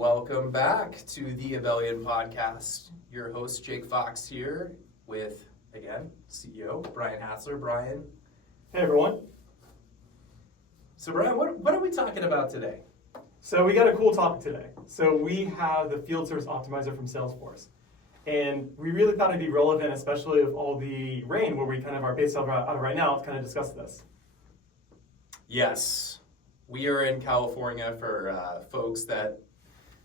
Welcome back to the Abelian Podcast. Your host, Jake Fox, here with, again, CEO Bryan Hasler. Bryan. Hey, everyone. So, Bryan, what are we talking about today? So we got a cool topic today. So we have the Field Service Optimizer from Salesforce. And we really thought it'd be relevant, especially with all the rain where we kind of are based out of right now, to kind of discuss this. Yes. We are in California for folks that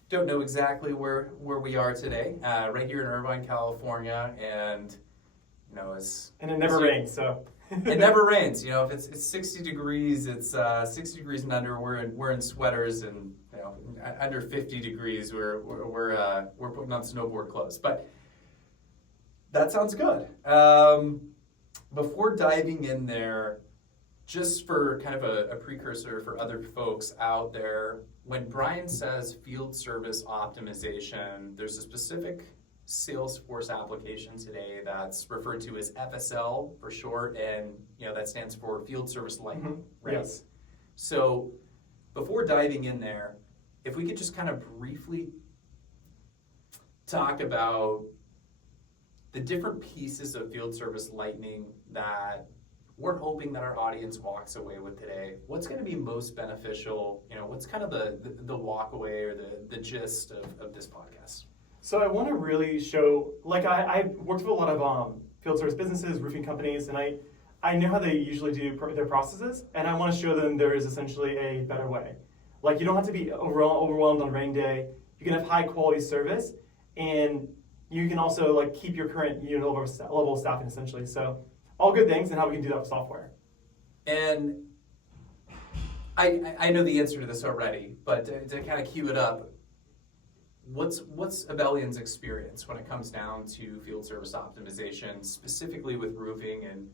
don't know exactly where we are today. Right here in Irvine, California, and And it never rains, so. It never rains. You know, if it's 60 degrees, it's 60 degrees and under. We're in sweaters, and under 50 degrees, we're putting on snowboard clothes. But that sounds good. Before diving in there, just for kind of a precursor for other folks out there, when Bryan says field service optimization, there's a specific Salesforce application today that's referred to as FSL for short, and that stands for Field Service Lightning, right? Yes. So before diving in there, if we could just kind of briefly talk about the different pieces of Field Service Lightning that we're hoping that our audience walks away with today. What's going to be most beneficial? What's kind of the walk away or the gist of this podcast? So I want to really show, I worked with a lot of field service businesses, roofing companies, and I know how they usually do their processes, and I want to show them there is essentially a better way. Like, you don't have to be overwhelmed on a rain day. You can have high quality service, and you can also keep your current level of staffing essentially. So all good things, and how we can do that with software. And I know the answer to this already, but to kind of cue it up, what's Abelian's experience when it comes down to field service optimization, specifically with roofing and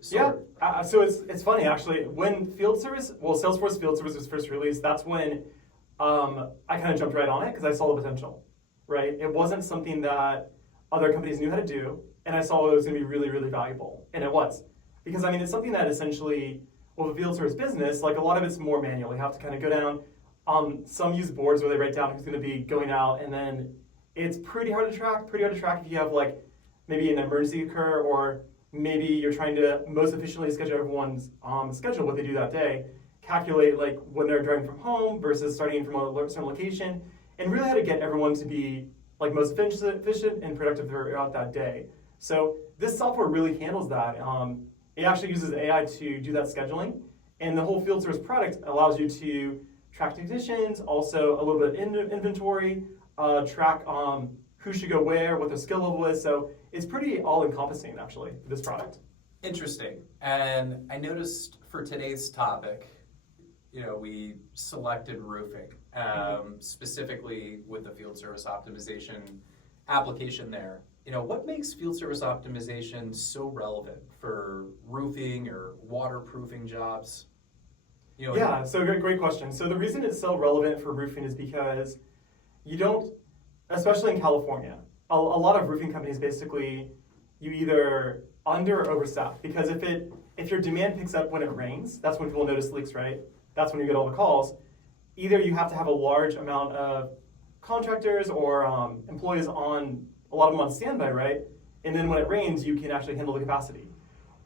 solar? Yeah, so it's funny actually. When Salesforce Field Service was first released, that's when I kind of jumped right on it because I saw the potential, right? It wasn't something that other companies knew how to do, and I saw it was going to be really, really valuable, and it was. Because it's something that essentially, with a field service business, a lot of it's more manual. You have to kind of go down. Some use boards where they write down who's going to be going out, and then it's pretty hard to track if you have maybe an emergency occur, or maybe you're trying to most efficiently schedule everyone's schedule, what they do that day, calculate when they're driving from home versus starting from a certain location, and really how to get everyone to be most efficient and productive throughout that day. So this software really handles that. It actually uses AI to do that scheduling, and the whole field service product allows you to track technicians, also a little bit of inventory, track who should go where, what their skill level is. So it's pretty all-encompassing, actually, this product. Interesting. And I noticed for today's topic, we selected roofing, specifically with the field service optimization application there. What makes field service optimization so relevant for roofing or waterproofing jobs? Yeah, so great question. So the reason it's so relevant for roofing is because you don't, especially in California, a lot of roofing companies basically, you either under or overstaff, because if your demand picks up when it rains, that's when people notice leaks, right? That's when you get all the calls. Either you have to have a large amount of contractors or employees on, a lot of them on standby, right? And then when it rains, you can actually handle the capacity.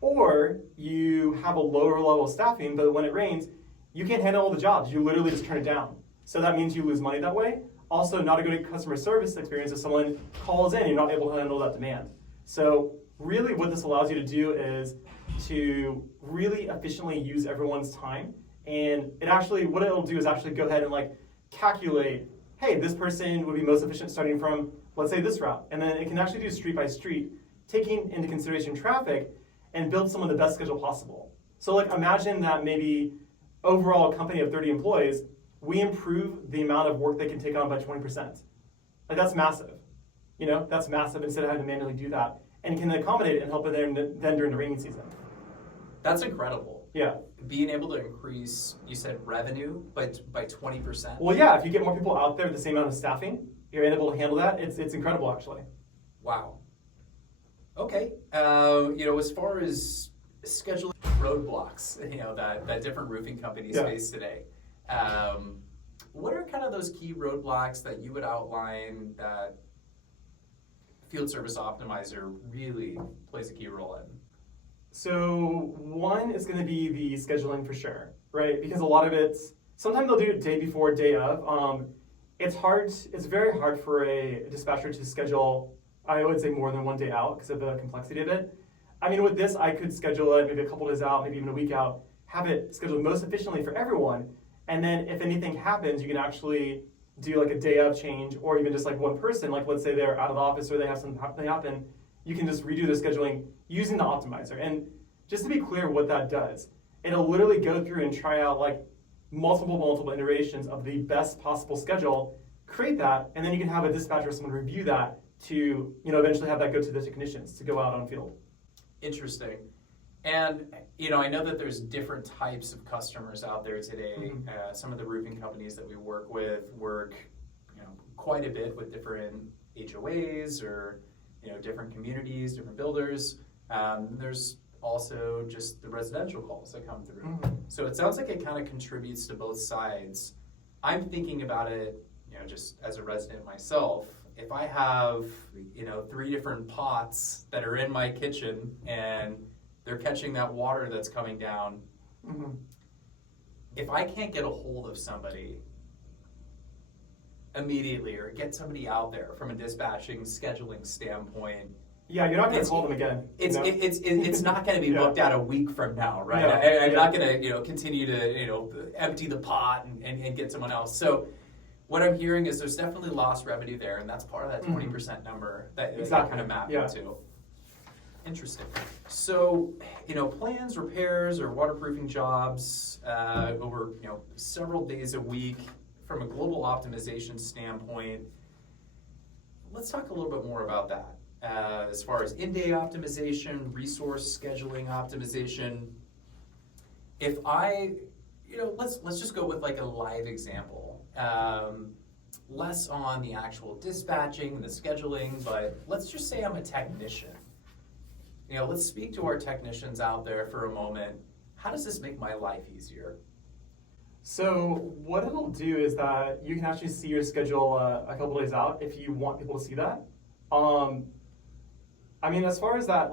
Or you have a lower level of staffing, but when it rains, you can't handle all the jobs. You literally just turn it down. So that means you lose money that way. Also, not a good customer service experience if someone calls in and you're not able to handle that demand. So really what this allows you to do is to really efficiently use everyone's time. And what it'll do is actually go ahead and calculate, hey, this person would be most efficient starting from, let's say, this route. And then it can actually do street by street, taking into consideration traffic, and build some of the best schedule possible. So imagine that maybe overall a company of 30 employees, we improve the amount of work they can take on by 20%. That's massive. That's massive instead of having to manually do that, and can accommodate it and help it then during the rainy season. That's incredible. Yeah. Being able to increase, you said revenue by 20%? Well, yeah, if you get more people out there with the same amount of staffing, you're able to handle that. It's incredible, actually. Wow. Okay. As far as scheduling roadblocks, that different roofing companies face today, what are kind of those key roadblocks that you would outline that Field Service Optimizer really plays a key role in? So one is going to be the scheduling for sure, right? Because a lot of it's, sometimes they'll do it day before, day of. It's very hard for a dispatcher to schedule, I would say, more than one day out because of the complexity of it. I mean, with this, I could schedule it maybe a couple days out, maybe even a week out, have it scheduled most efficiently for everyone. And then if anything happens, you can actually do like a day of change, or even just like one person, like let's say they're out of the office or they have something happen, you can just redo their scheduling using the optimizer. And just to be clear what that does, it'll literally go through and try out like multiple iterations of the best possible schedule, create that, and then you can have a dispatcher or someone review that to eventually have that go to the technicians to go out on field. Interesting. And I know that there's different types of customers out there today. Mm-hmm. Some of the roofing companies that we work with work quite a bit with different HOAs or different communities, different builders. There's also just the residential calls that come through. Mm-hmm. So it sounds like it kind of contributes to both sides. I'm thinking about it, just as a resident myself. If I have, 3 different pots that are in my kitchen and they're catching that water that's coming down, mm-hmm. if I can't get a hold of somebody immediately or get somebody out there from a dispatching, scheduling standpoint, yeah, you're not going to call them again. It's not going to be booked out a week from now, right? No, I'm not going to continue to empty the pot and get someone else. So what I'm hearing is there's definitely lost revenue there, and that's part of that 20% number that kind of map into. Interesting. So, plans, repairs, or waterproofing jobs over several days a week from a global optimization standpoint. Let's talk a little bit more about that. As far as in-day optimization, resource scheduling optimization. If I, let's just go with like a live example. Less on the actual dispatching, the scheduling, but let's just say I'm a technician. Let's speak to our technicians out there for a moment. How does this make my life easier? So what it'll do is that you can actually see your schedule a couple days out if you want people to see that. As far as that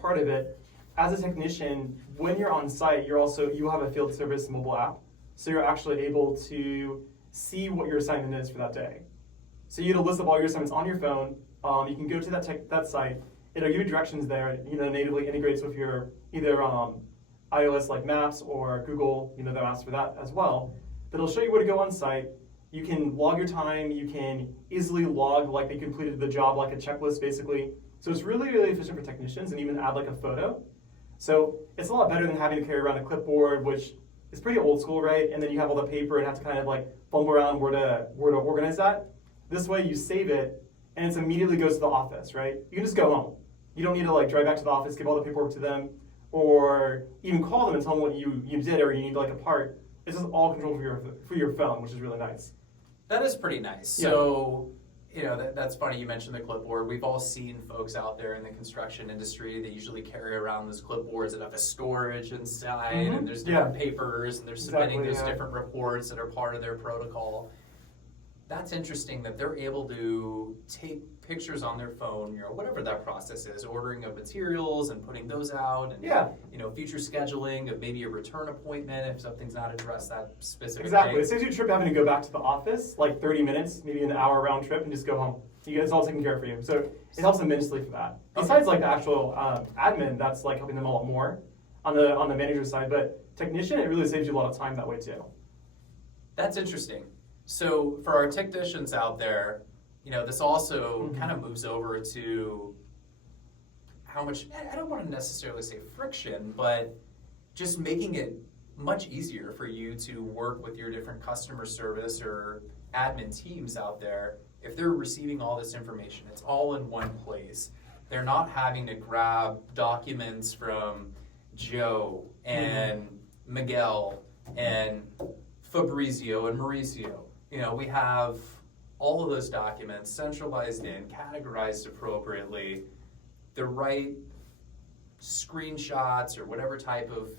part of it, as a technician, when you're on site, you have a field service mobile app, so you're actually able to see what your assignment is for that day. So you get a list of all your assignments on your phone. You can go to that site. It'll give you directions there. Natively integrates with your either iOS like Maps or Google, the Maps for that as well. But it'll show you where to go on site. You can log your time. You can easily log like they completed the job, like a checklist basically. So it's really efficient for technicians, and even add like a photo. So it's a lot better than having to carry around a clipboard, which is pretty old school, right? And then you have all the paper and have to kind of like fumble around where to organize that. This way you save it, and it immediately goes to the office, right? You can just go home. You don't need to like drive back to the office, give all the paperwork to them, or even call them and tell them what you did, or you need like a part. It's just all controlled for your phone, which is really nice. That is pretty nice. Yeah. So, that's funny you mentioned the clipboard. We've all seen folks out there in the construction industry. They usually carry around those clipboards that have a storage inside, and there's different papers, and they're submitting those different reports that are part of their protocol. That's interesting that they're able to take pictures on their phone, whatever that process is, ordering of materials and putting those out, and future scheduling of maybe a return appointment if something's not addressed that specific day. It saves you a trip having to go back to the office, like 30 minutes, maybe an hour round trip, and just go home. It's all taken care of for you. So it helps immensely for that. Besides like the actual admin, that's like helping them a lot more on the manager side, but technician, it really saves you a lot of time that way too. That's interesting. So for our technicians out there, this also kind of moves over to how much, I don't want to necessarily say friction, but just making it much easier for you to work with your different customer service or admin teams out there. If they're receiving all this information, it's all in one place. They're not having to grab documents from Joe and Miguel and Fabrizio and Mauricio. We have all of those documents centralized in, categorized appropriately, the right screenshots or whatever type of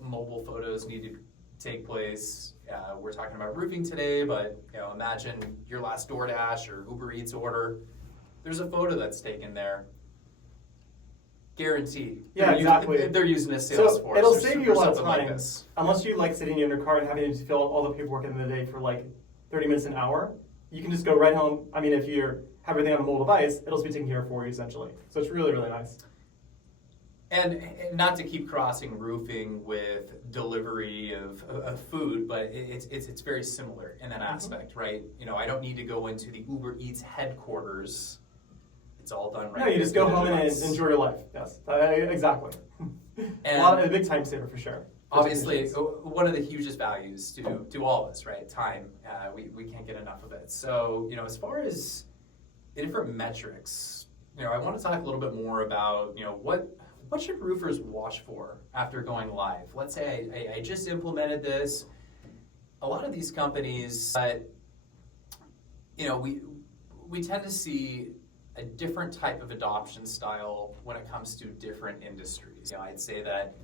mobile photos need to take place. We're talking about roofing today, but imagine your last DoorDash or Uber Eats order. There's a photo that's taken there. Guaranteed. Yeah, exactly. They're using a Salesforce. So it'll save you a lot of time, like this. unless you like sitting in your car and having to fill out all the paperwork in the day for like 30 minutes an hour. You can just go right home. I mean, if you have everything on a mobile device, it'll just be taken care of for you essentially. So it's really, really nice. And not to keep crossing roofing with delivery of food, but it's very similar in that aspect, right? I don't need to go into the Uber Eats headquarters. It's all done right. No, you just go home and enjoy your life. Yes, exactly. And a big time saver for sure. Obviously, one of the hugest values to all of us, right? Time. We can't get enough of it. So, as far as the different metrics, I want to talk a little bit more about, what should roofers watch for after going live? Let's say I just implemented this. A lot of these companies, we tend to see a different type of adoption style when it comes to different industries. I'd say that,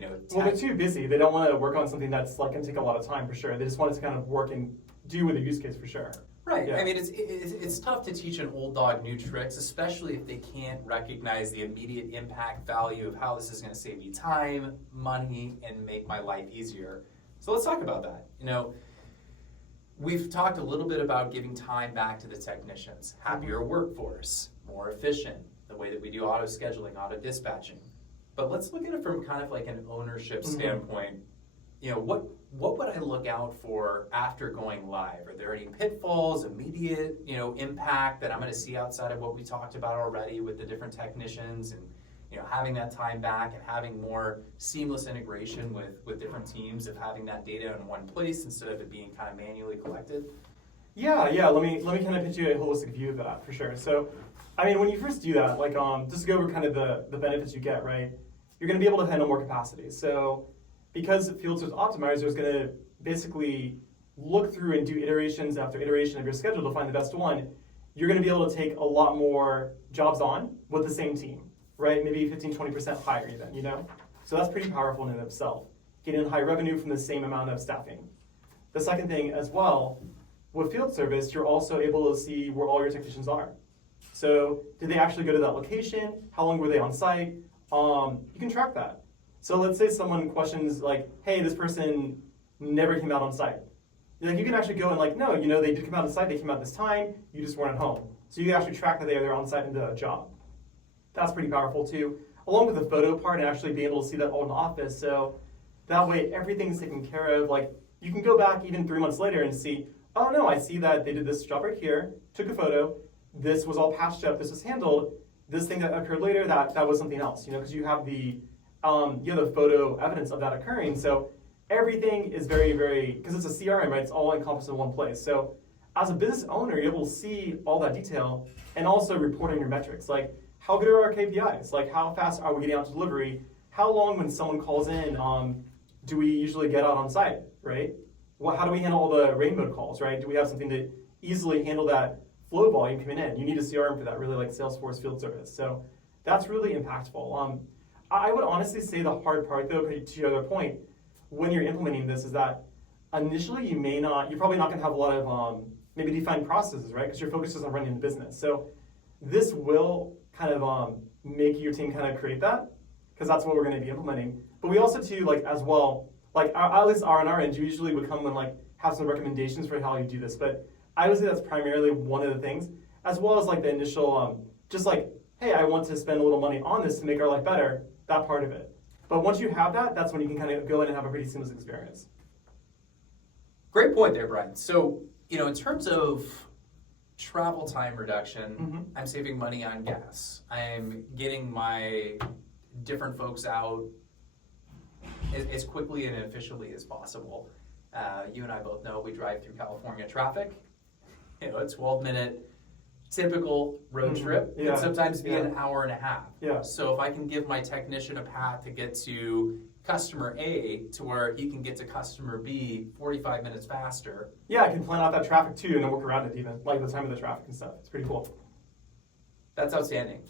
well, they're too busy. They don't want to work on something that's like going to take a lot of time for sure. They just want it to kind of work and do with a use case for sure. Right. Yeah. I mean, it's tough to teach an old dog new tricks, especially if they can't recognize the immediate impact value of how this is going to save you time, money, and make my life easier. So let's talk about that. We've talked a little bit about giving time back to the technicians, happier workforce, more efficient, the way that we do auto scheduling, auto dispatching. But let's look at it from kind of like an ownership standpoint. What would I look out for after going live? Are there any pitfalls, immediate, impact that I'm going to see outside of what we talked about already with the different technicians and, having that time back and having more seamless integration with different teams of having that data in one place instead of it being kind of manually collected? Yeah. Let me kind of pitch you a holistic view of that for sure. So, I mean, when you first do that, like just to go over kind of the benefits you get, right? You're going to be able to handle more capacity. So, because Field Service Optimizer is going to basically look through and do iterations after iteration of your schedule to find the best one, you're going to be able to take a lot more jobs on with the same team, right? Maybe 15-20% higher even, So that's pretty powerful in and of itself. Getting high revenue from the same amount of staffing. The second thing as well, with field service, you're also able to see where all your technicians are. So did they actually go to that location? How long were they on site? You can track that. So let's say someone questions like, hey, this person never came out on site. You can actually go and no, they did come out on site, they came out this time, you just weren't at home. So you can actually track that they're on site and do a job. That's pretty powerful too. Along with the photo part and actually being able to see that all in the office. So that way everything's taken care of. You can go back even 3 months later and see, oh no, I see that they did this job right here, took a photo, this was all patched up, this was handled, this thing that occurred later, that was something else, because you have the photo evidence of that occurring. So everything is very, very, because it's a CRM, right? It's all encompassed in one place. So as a business owner, you're able to see all that detail and also report on your metrics. How good are our KPIs? How fast are we getting out to delivery? How long when someone calls in do we usually get out on site, right? How do we handle all the rain mode calls, right? Do we have something to easily handle that flow volume coming in? You need a CRM for that, really like Salesforce Field Service. So that's really impactful. I would honestly say the hard part, though, to your other point, when you're implementing this is that initially you're probably not going to have a lot of maybe defined processes, right? Because your focus is on running the business. So this will kind of make your team kind of create that, because that's what we're going to be implementing. But we also too, as well, at least on our end, you usually would come and have some recommendations for how you do this. But I would say that's primarily one of the things, as well as the initial, hey, I want to spend a little money on this to make our life better, that part of it. But once you have that, that's when you can kind of go in and have a pretty seamless experience. Great point there, Brian. So, in terms of travel time reduction, I'm saving money on gas. I'm getting my different folks out as quickly and efficiently as possible. You and I both know we drive through California traffic. A 12-minute typical road trip can sometimes be an hour and a half. Yeah. So if I can give my technician a path to get to customer A to where he can get to customer B 45 minutes faster. Yeah, I can plan out that traffic too and then work around it even, the time of the traffic and stuff. It's pretty cool. That's outstanding.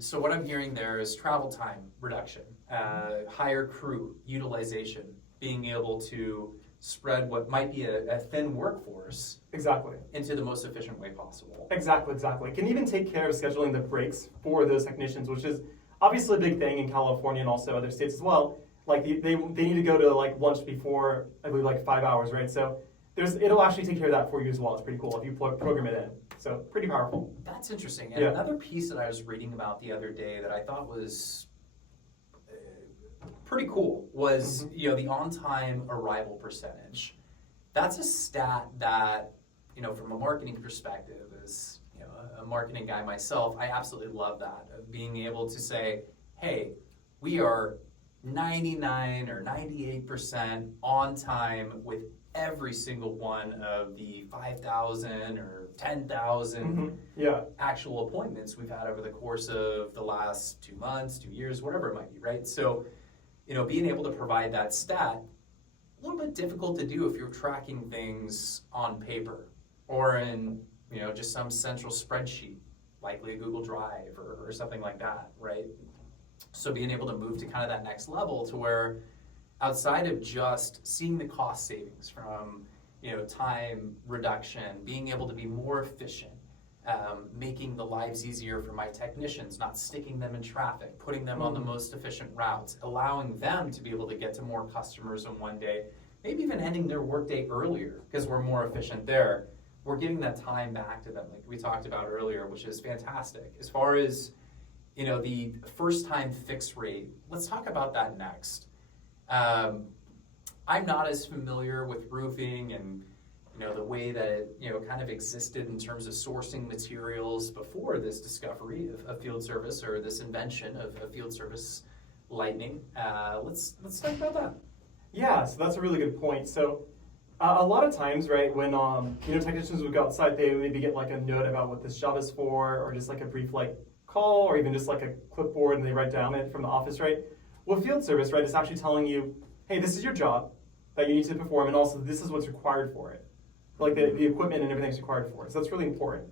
So what I'm hearing there is travel time reduction, higher crew utilization, being able to spread what might be a thin workforce Exactly. into the most efficient way possible. Exactly. It can even take care of scheduling the breaks for those technicians, which is obviously a big thing in California and also other states as well. Like they need to go to like lunch before, I believe, like 5 hours, right? So it'll actually take care of that for you as well. It's pretty cool if you program it in. So pretty powerful. That's interesting. And another piece that I was reading about the other day that I thought was pretty cool was the on-time arrival percentage. That's a stat that, from a marketing perspective, as a marketing guy myself, I absolutely love that, of being able to say, hey, we are 99 or 98% on time with every single one of the 5,000 or 10,000 actual appointments we've had over the course of the last 2 months, 2 years, whatever it might be, right? So, being able to provide that stat, a little bit difficult to do if you're tracking things on paper or in, just some central spreadsheet, likely a Google Drive or something like that, right? So being able to move to kind of that next level to where outside of just seeing the cost savings from, time reduction, being able to be more efficient, making the lives easier for my technicians, not sticking them in traffic, putting them on the most efficient routes, allowing them to be able to get to more customers in one day, maybe even ending their workday earlier because we're more efficient there. We're giving that time back to them like we talked about earlier, which is fantastic. As far as, the first time fix rate, let's talk about that next. I'm not as familiar with roofing and the way that it kind of existed in terms of sourcing materials before this discovery of field service or this invention of field service lighting. Let's talk about that. Yeah, so that's a really good point. So a lot of times, right, when technicians would go outside, they would maybe get like a note about what this job is for, or just like a brief like call, or even just like a clipboard and they write down it from the office, right? Well, field service, right, is actually telling you, hey, this is your job that you need to perform, and also this is what's required for it. Like the equipment and everything's required for it. So that's really important.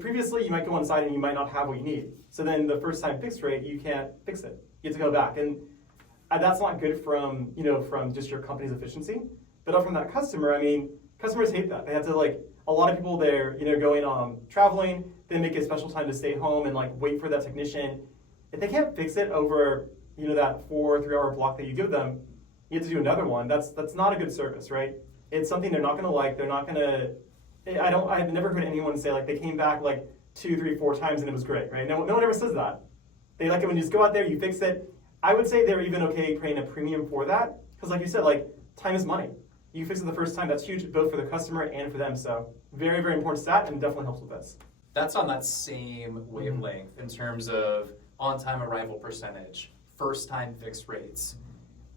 Previously, you might go on site and you might not have what you need. So then the first time fix rate, you can't fix it. You have to go back. And that's not good from just your company's efficiency. But up from that customer, I mean, customers hate that. They have to a lot of people they're going traveling, they make a special time to stay home and wait for that technician. If they can't fix it over that 4 or 3 hour block that you give them, you have to do another one. That's not a good service, right? It's something they're not going to like. They're not going to. I've never heard anyone say they came back 2, 3, 4 times and it was great, right? No one ever says that. They like it when you just go out there, you fix it. I would say they're even okay paying a premium for that because, like you said, time is money. You fix it the first time. That's huge, both for the customer and for them. So very, very important stat, and definitely helps with this. That's on that same wavelength in terms of on-time arrival percentage, first-time fix rates.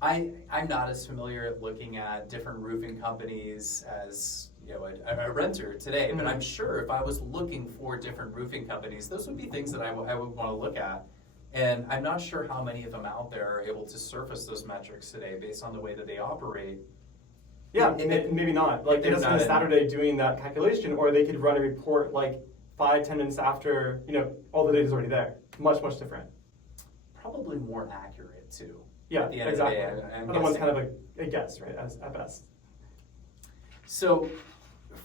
I'm not as familiar at looking at different roofing companies as a renter today, but I'm sure if I was looking for different roofing companies, those would be things that I would want to look at. And I'm not sure how many of them out there are able to surface those metrics today based on the way that they operate. Yeah, maybe not. They don't spend a Saturday doing that calculation, or they could run a report 5-10 minutes after all the data is already there. Much different. Probably more accurate too. Yeah, at the end exactly. Of the day, Other one's kind of a guess, right, at best. So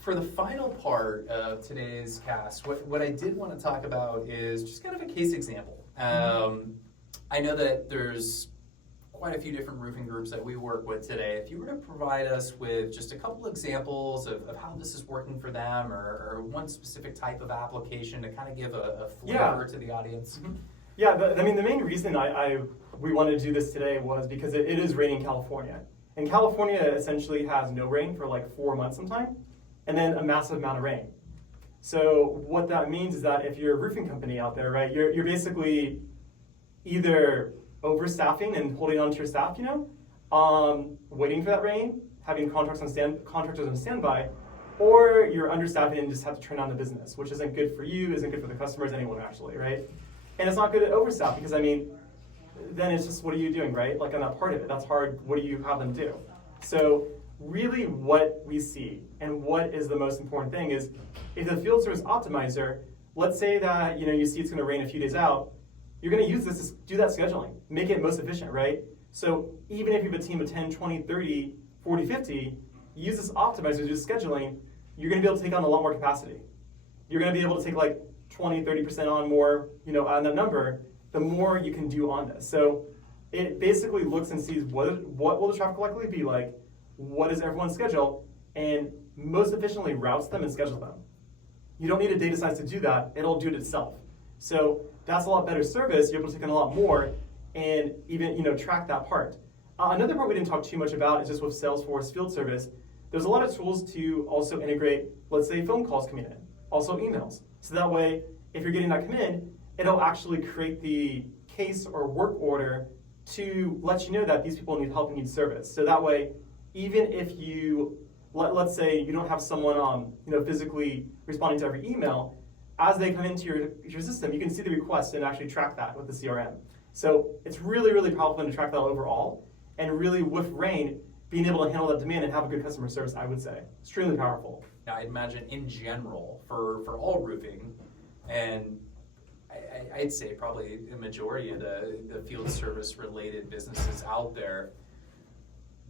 for the final part of today's cast, what I did want to talk about is just kind of a case example. I know that there's quite a few different roofing groups that we work with today. If you were to provide us with just a couple examples of how this is working for them or one specific type of application to kind of give a flavor to the audience. Yeah, the main reason we wanted to do this today was because it is raining in California. And California essentially has no rain for 4 months sometime, and then a massive amount of rain. So what that means is that if you're a roofing company out there, right, you're basically either overstaffing and holding on to your staff, waiting for that rain, having contractors on standby, or you're understaffing and just have to turn down the business, which isn't good for you, isn't good for the customers, anyone actually, right? And it's not good to overstaff because, then it's just, what are you doing, right? On that part of it, that's hard. What do you have them do? So really what we see and what is the most important thing is if the field service optimizer, let's say that, you see it's going to rain a few days out, you're going to use this to do that scheduling, make it most efficient, right? So even if you have a team of 10, 20, 30, 40, 50, you use this optimizer to do scheduling, you're going to be able to take on a lot more capacity. You're going to be able to take like 20, 30% on more, on that number, the more you can do on this. So it basically looks and sees what will the traffic likely be like, what is everyone's schedule, and most efficiently routes them and schedules them. You don't need a data science to do that, it'll do it itself. So that's a lot better service, you're able to take on a lot more and even track that part. Another part we didn't talk too much about is just with Salesforce Field Service. There's a lot of tools to also integrate, let's say phone calls coming in, also emails. So that way, if you're getting that come in, it'll actually create the case or work order to let you know that these people need help and need service. So that way, even if you, let's say you don't have someone physically responding to every email, as they come into your system, you can see the request and actually track that with the CRM. So it's really, really powerful to track that overall, and really with Rain, being able to handle that demand and have a good customer service, I would say. Extremely powerful. Now, I'd imagine in general, for all roofing, and I'd say probably the majority of the field service related businesses out there,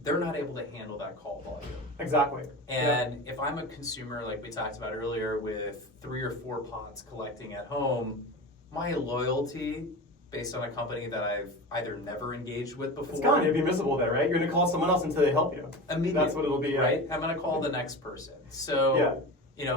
they're not able to handle that call volume. Exactly. And if I'm a consumer, like we talked about earlier, with 3 or 4 pods collecting at home, my loyalty based on a company that I've either never engaged with before. It's gone. It'd be miserable there, right? You're going to call someone else until they help you. Immediately. That's what it'll be. Right? I'm going to call the next person. So,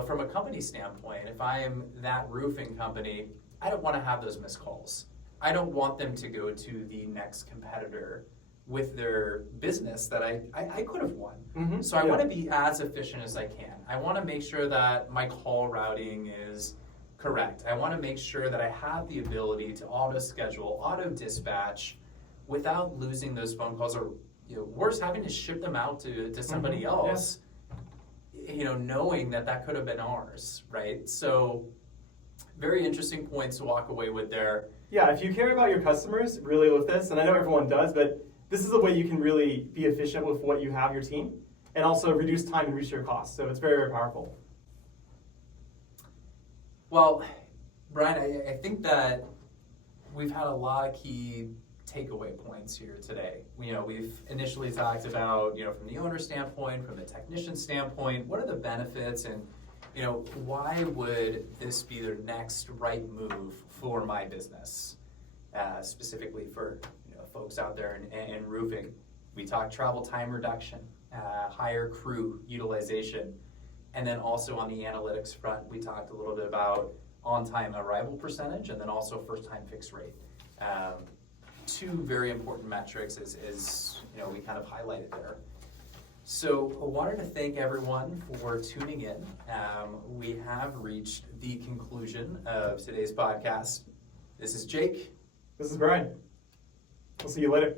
from a company standpoint, if I am that roofing company, I don't want to have those missed calls. I don't want them to go to the next competitor with their business that I could have won. Mm-hmm. So I want to be as efficient as I can. I want to make sure that my call routing is correct. I want to make sure that I have the ability to auto-schedule, auto-dispatch without losing those phone calls, or worse, having to ship them out to somebody else, knowing that could have been ours, right? So very interesting points to walk away with there. Yeah, if you care about your customers really with this, and I know everyone does, but this is the way you can really be efficient with what you have your team, and also reduce time and reduce your costs. So it's very, very powerful. Well, Brian, I think that we've had a lot of key takeaway points here today. We've initially talked about, from the owner standpoint, from the technician standpoint, what are the benefits, and why would this be the next right move for my business, specifically for folks out there in roofing. We talked travel time reduction, higher crew utilization. And then also on the analytics front, we talked a little bit about on-time arrival percentage and then also first-time fix rate. 2 very important metrics as we kind of highlighted there. So I wanted to thank everyone for tuning in. We have reached the conclusion of today's podcast. This is Jake. This is Brian. We'll see you later.